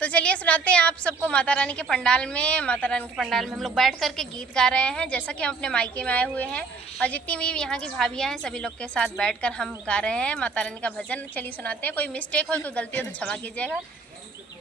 तो चलिए सुनाते हैं आप सबको माता रानी के पंडाल में। माता रानी के पंडाल में हम लोग बैठ कर के गीत गा रहे हैं, जैसा कि हम अपने मायके में आए हुए हैं और जितनी भी यहाँ की भाभियाँ हैं सभी लोग के साथ बैठकर हम गा रहे हैं माता रानी का भजन। चलिए सुनाते हैं, कोई मिस्टेक हो कोई गलती हो तो क्षमा कीजिएगा।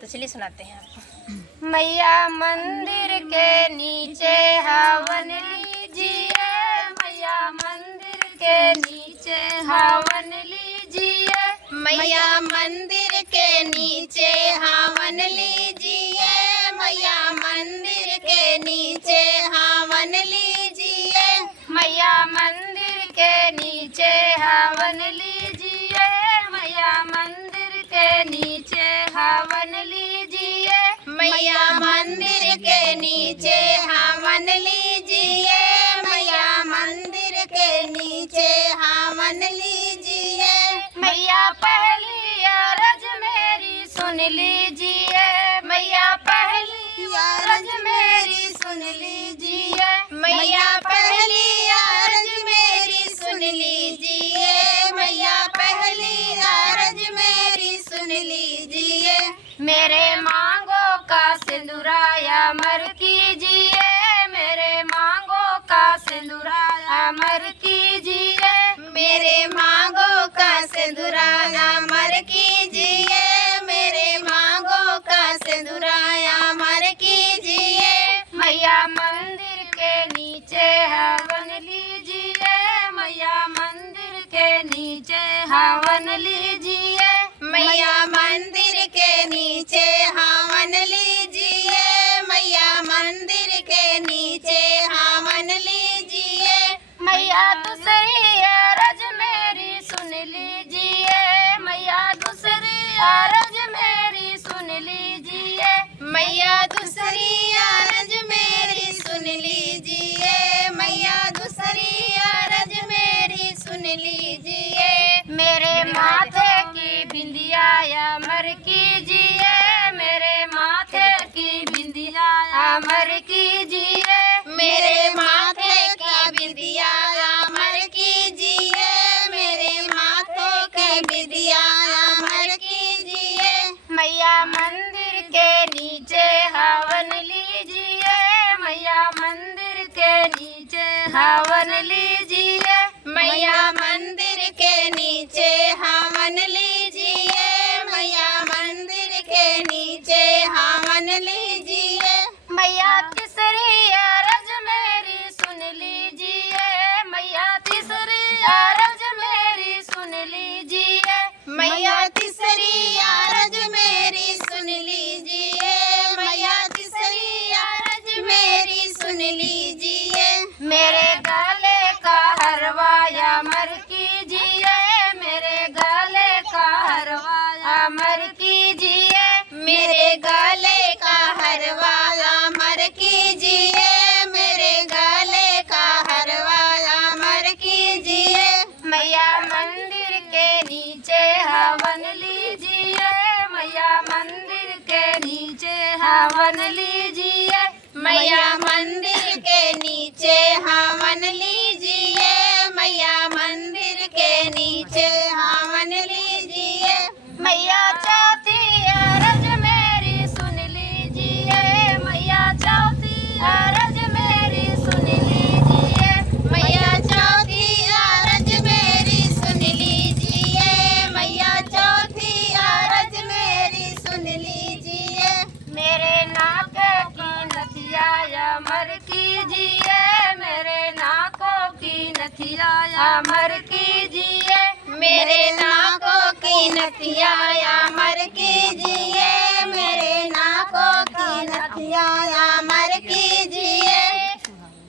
तो चलिए सुनाते हैं आपको। मैया मंदिर के नीचे हवन लीजिए, मैया मंदिर के नीचे हवन लीजिए, मैया मंदिर के नीचे हवन लीजिए, मैया मंदिर के नीचे हवन लीजिए, मैया मंदिर के नीचे हवन लीजिए, मैया मंदिर के नीचे हवन लीजिए, मैया मंदिर के नीचे हवन लीजिए, मैया मंदिर के नीचे हवन लीजिए, मैया पहली अरज मेरी सुन लीजिए, मैया पहली अरज मेरी सुन लीजिए, मैया पहली अरज मेरी सुन लीजिए, मैया पहली अरज मेरी सुन लीजिए, मेरे मांगो का सिंदूराया मर कीजिए, मेरे मांगो का सिंदूराया मर कीजिए, मेरे मांगो का सिंदूराया मर कीजिए, मेरे मांगो का सिंदूराया मर कीजिए, मैया मंदिर के नीचे हवन लीजिए, मैया मंदिर के नीचे हवन लीजिए, मैया मंदिर के नीचे हवन लीजिए, मैया मंदिर के नीचे हवन लीजिए, मैया दूसरी अरज मेरी सुन लीजिए, मैया दूसरी अरज मेरी सुन लीजिए, मैया दूसरी अरज मेरी सुन लीजिए, मैया दूसरी अरज मेरी सुन लीजिए, मेरे माथे की बिंदिया अमर कीजिए, मेरे माथे की बिंदिया अमर कीजिए, मेरे माथे की बिंदिया अमर कीजिए, मेरे माथे की बिंदिया अमर कीजिए, मैया मंदिर के नीचे हवन लीजिए, मैया मंदिर के नीचे हवन लीजिए, मैया मंदिर के नीचे हवन लीजिए, मैया मंदिर के नीचे हवन लीजिए, मैया तीसरी अरज मेरी सुन लीजिए, मैया तीसरी अरज मेरी सुन लीजिए, मैया तीसरी अरज मेरी सुन लीजिए, मैया तीसरी अरज मेरी सुन लीजिए, मेरे गले का हरवाया मर कीजिए, मेरे गले का हरवाया मर कीजिए, मेरे गले का हरवाया मर कीजिए, मेरे गले का हरवाया मर कीजिए, मैया मंदिर के नीचे हवन लीजिए, मैया मंदिर के नीचे हवन लीजिए, मैया मंदिर के नीचे हवन लीजिए, मैया मंदिर के नीचे हवन लीजिए, मैया चौथी अरज मेरी सुन लीजिए, मैया चौथी अरज मेरी सुन लीजिए, मैया चौथी अरज मेरी सुन लीजिए, मैया चौथी अरज मेरी सुन लीजिए, मेरे नाक की नथिया अमर कीजिए, मेरे नाकों की नथिया अमर कीजिए, मेरे नाकों की नथिया अमर कीजिए, मेरे नाकों की नथिया अमर कीजिए,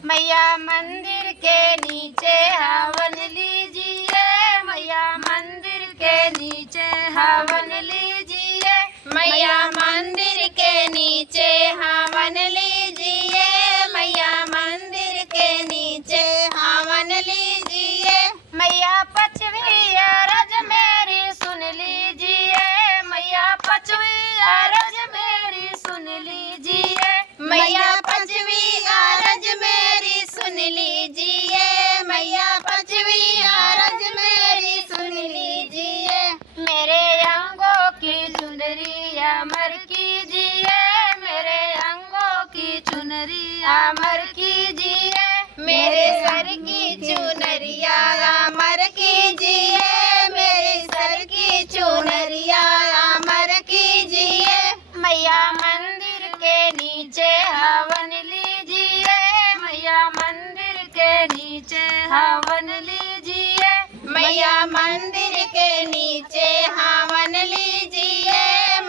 मैया मंदिर के नीचे हवन लीजिए, मैया मंदिर के नीचे हवन लीजिए, मैया मंदिर के नीचे हवन लीजिए, मैया मंदिर के नीचे हवन लीजिए, मैया पचवी अरज मेरी सुन लीजिए, मैया पचवी अरज मेरी सुन लीजिए, मैया पचवी अरज मेरी सुन लीजिए, मैया पचवी अरज मेरी सुन लीजिए, मेरे अंगों की चुनरी अमर कीजिए। सर की चुनरिया अमर कीजिए, मेरे सर की चुनरिया अमर कीजिए। मैया मंदिर के नीचे हवन लीजिए, मैया मंदिर के नीचे हवन लीजिए, मैया मंदिर के नीचे हवन लीजिए,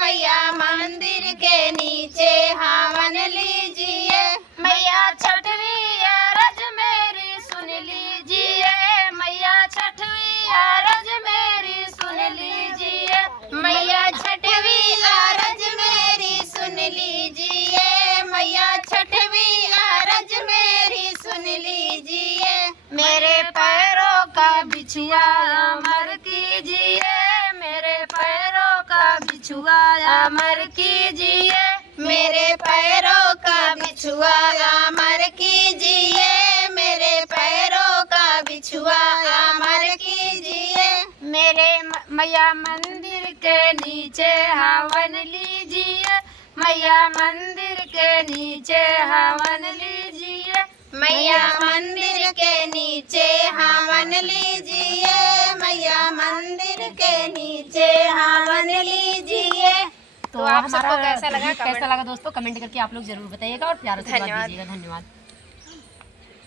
मैया मंदिर के नीचे हवन लीजिए। मैया छठवीं अरज मेरी सुन लीजिए, मैया छठवीं अरज मेरी सुन लीजिए, मैया छठवीं अरज मेरी सुन लीजिए, मैया छठवीं अरज मेरी सुन लीजिए। मेरे पैरों का बिछुआ अमर कीजिए, मेरे पैरों का बिछुआ अमर कीजिए, मेरे पैरों का बिछुआ अमर कीजिए, मेरे पैरों का बिछुआ अमर कीजिए। मेरे मैया मंदिर के नीचे हवन लीजिए, मैया मंदिर के नीचे हवन लीजिए, मैया मंदिर के नीचे हवन लीजिए, मैया मंदिर के नीचे हवन लीजिए। तो आप सबको कैसा लगा दोस्तों, कमेंट करके आप लोग जरूर बताइएगा और प्यार से दीजिएगा। धन्यवाद।